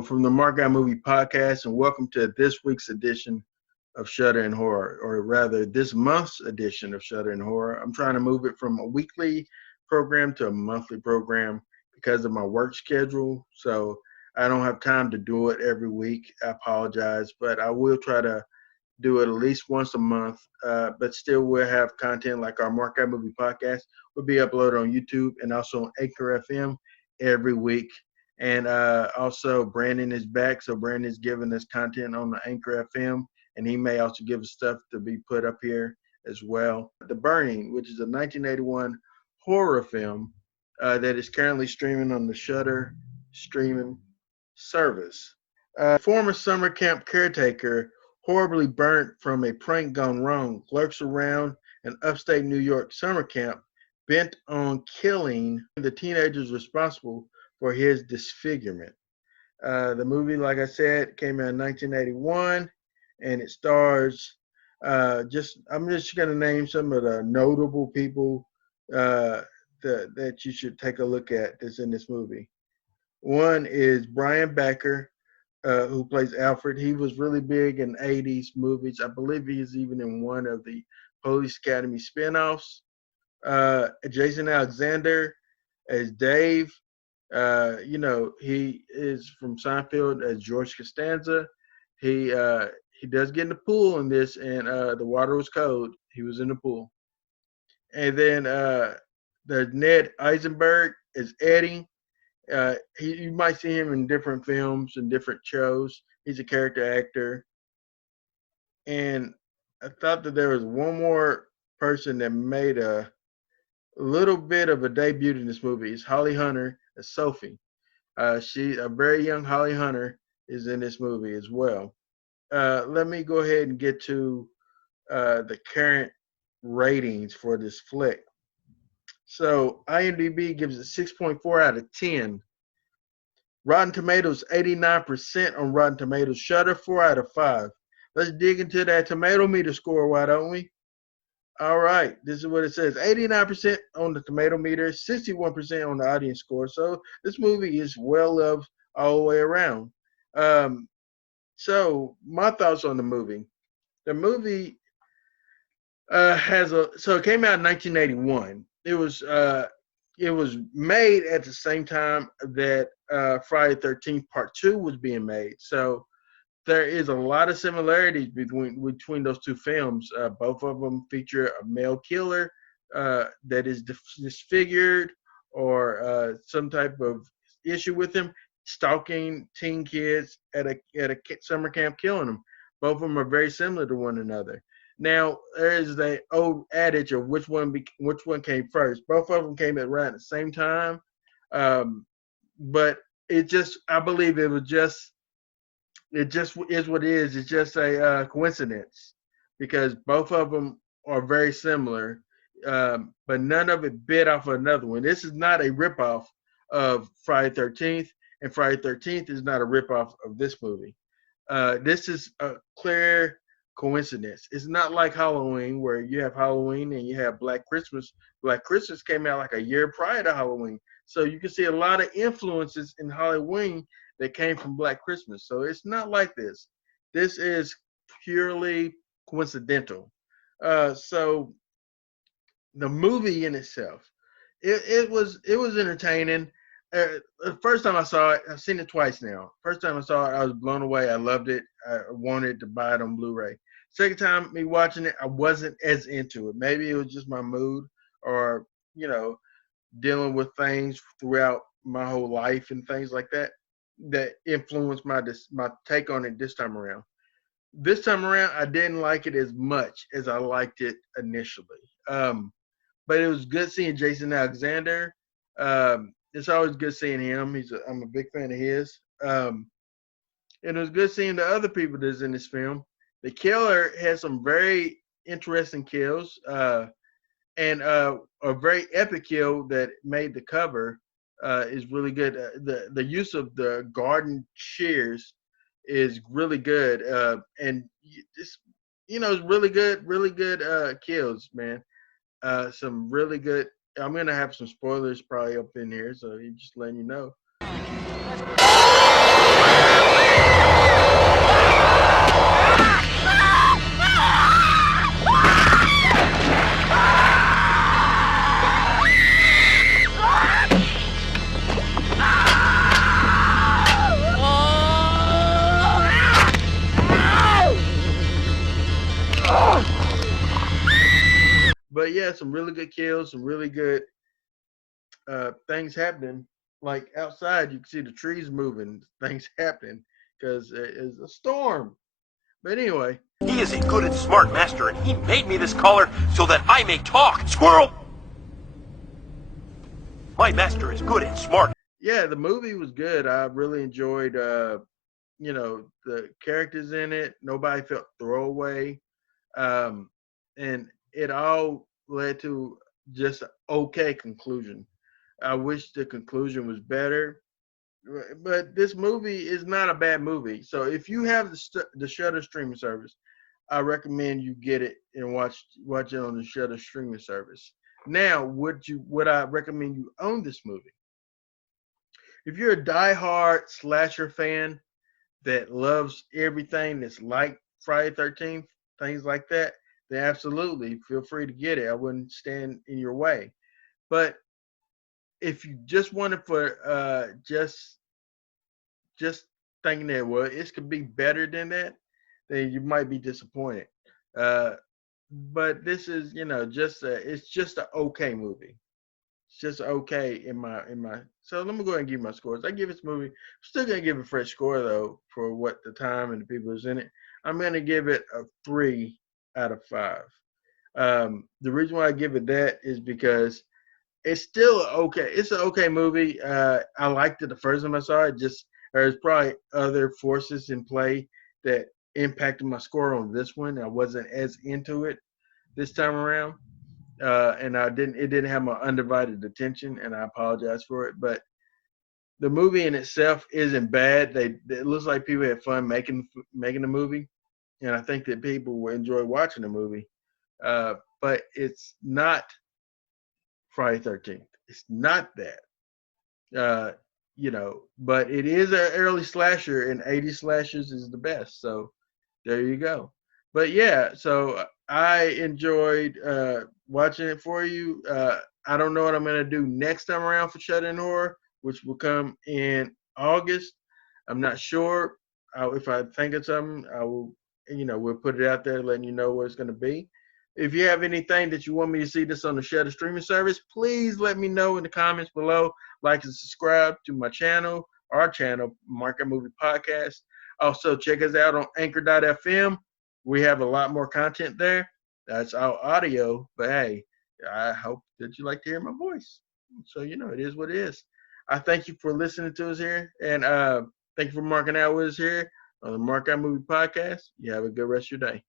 Hello from the Mark Guy Movie Podcast, and welcome to this week's edition of Shudder and Horror, or rather, this month's edition of Shudder and Horror. I'm trying to move it from a weekly program to a monthly program because of my work schedule, so I don't have time to do it every week. I apologize, but I will try to do it at least once a month, but still we'll have content like our Mark Guy Movie Podcast will be uploaded on YouTube and also on Anchor FM every week. And also, Brandon is back. So Brandon's giving us content on the Anchor FM, and he may also give us stuff to be put up here as well. The Burning, which is a 1981 horror film that is currently streaming on the Shudder streaming service. Former summer camp caretaker, horribly burnt from a prank gone wrong, lurks around an upstate New York summer camp bent on killing the teenagers responsible for his disfigurement. The movie, like I said, came out in 1981, and it stars I'm just going to name some of the notable people that you should take a look at that's in this movie. One is Brian Becker, who plays Alfred. He was really big in 80s movies. I believe he's even in one of the Police Academy spinoffs. Jason Alexander as Dave. He is from Seinfeld as George Costanza. He does get in the pool in this, and the water was cold. He was in the pool. And then there's Ned Eisenberg as Eddie. You might see him in different films and different shows. He's a character actor. And I thought that there was one more person that made a little bit of a debut in this movie. It's Holly Hunter as Sophie. She, a very young Holly Hunter, is in this movie as well. Let me go ahead and get to the current ratings for this flick. So IMDb gives it 6.4 out of 10. Rotten Tomatoes, 89% on Rotten Tomatoes. Shudder, 4 out of 5. Let's dig into that tomato meter score, why don't we? All right, this is what it says. 89% on the tomato meter, 61% on the audience score. So this movie is well loved all the way around. So my thoughts on the movie. The movie it came out in 1981. It was made at the same time that Friday the 13th Part 2 was being made. So there is a lot of similarities between those two films. Both of them feature a male killer that is disfigured or some type of issue with him, stalking teen kids at a summer camp, killing them. Both of them are very similar to one another. Now there is the old adage of which one came first. Both of them came at right at the same time, but I believe it just is what it is. It's just a coincidence because both of them are very similar, but none of it bit off of another one. This is not a ripoff of Friday 13th, and Friday 13th is not a ripoff of this movie. This is a clear coincidence. It's not like Halloween where you have Halloween and you have Black Christmas. Black Christmas came out like a year prior to Halloween. So you can see a lot of influences in Halloween that came from Black Christmas. So it's not like this. This is purely coincidental. So the movie in itself, it was entertaining. The first time I saw it, I've seen it twice now. First time I saw it, I was blown away. I loved it. I wanted to buy it on Blu-ray. Second time me watching it, I wasn't as into it. Maybe it was just my mood or, dealing with things throughout my whole life and things like that influenced my take on it this time around. This time around, I didn't like it as much as I liked it initially. But it was good seeing Jason Alexander. It's always good seeing him. I'm a big fan of his. And it was good seeing the other people that's in this film. The killer had some very interesting kills, and a very epic kill that made the cover is really good. The use of the garden shears is really good, and it's really good kills, man. Some really good. I'm gonna have some spoilers probably up in here, so just letting you know. but yeah, some really good kills, some really good things happening. Like outside, you can see the trees moving, things happening because it's a storm. But anyway, He is a good and smart master, and he made me this collar so that I may talk. Squirrel! My master is good and smart. yeah, the movie was good. I really enjoyed, the characters in it. Nobody felt throwaway, um, and it all led to just an okay conclusion. I wish the conclusion was better, but this movie is not a bad movie. So if you have the Shudder streaming service, I recommend you get it and watch it on the Shudder streaming service. Now, would I recommend you own this movie? If you're a diehard slasher fan that loves everything that's like Friday 13th, things like that, then absolutely feel free to get it. I wouldn't stand in your way. But if you just want it for just thinking that well, it could be better than that, then you might be disappointed. Uh, but this is just it's just an okay movie. It's just okay in my. So let me go ahead and give my scores. I give this movie. I'm still gonna give a fresh score though for what the time and the people who's in it. I'm gonna give it a 3 out of 5. The reason why I give it that is because it's still okay. It's an okay movie. I liked it the first time I saw it. Just there's probably other forces in play that impacted my score on this one. I wasn't as into it this time around, and it didn't have my undivided attention, and I apologize for it. But the movie in itself isn't bad. It looks like people had fun making the movie, and I think that people will enjoy watching the movie. But it's not Friday 13th. It's not that. But it is an early slasher, and 80 slashers is the best. So there you go. But yeah, so I enjoyed watching it for you. I don't know what I'm gonna do next time around for Shut In Horror, which will come in August. I'm not sure. If I think of something, I will. We'll put it out there, letting you know what it's gonna be. If you have anything that you want me to see this on the Shudder streaming service, please let me know in the comments below. Like and subscribe to my channel, our channel, Market Movie Podcast. Also, check us out on Anchor.fm. We have a lot more content there. That's our audio, but hey, I hope that you like to hear my voice. So it is what it is. I thank you for listening to us here, and thank you for marking out with us here on the Mark Out Movie Podcast. You have a good rest of your day.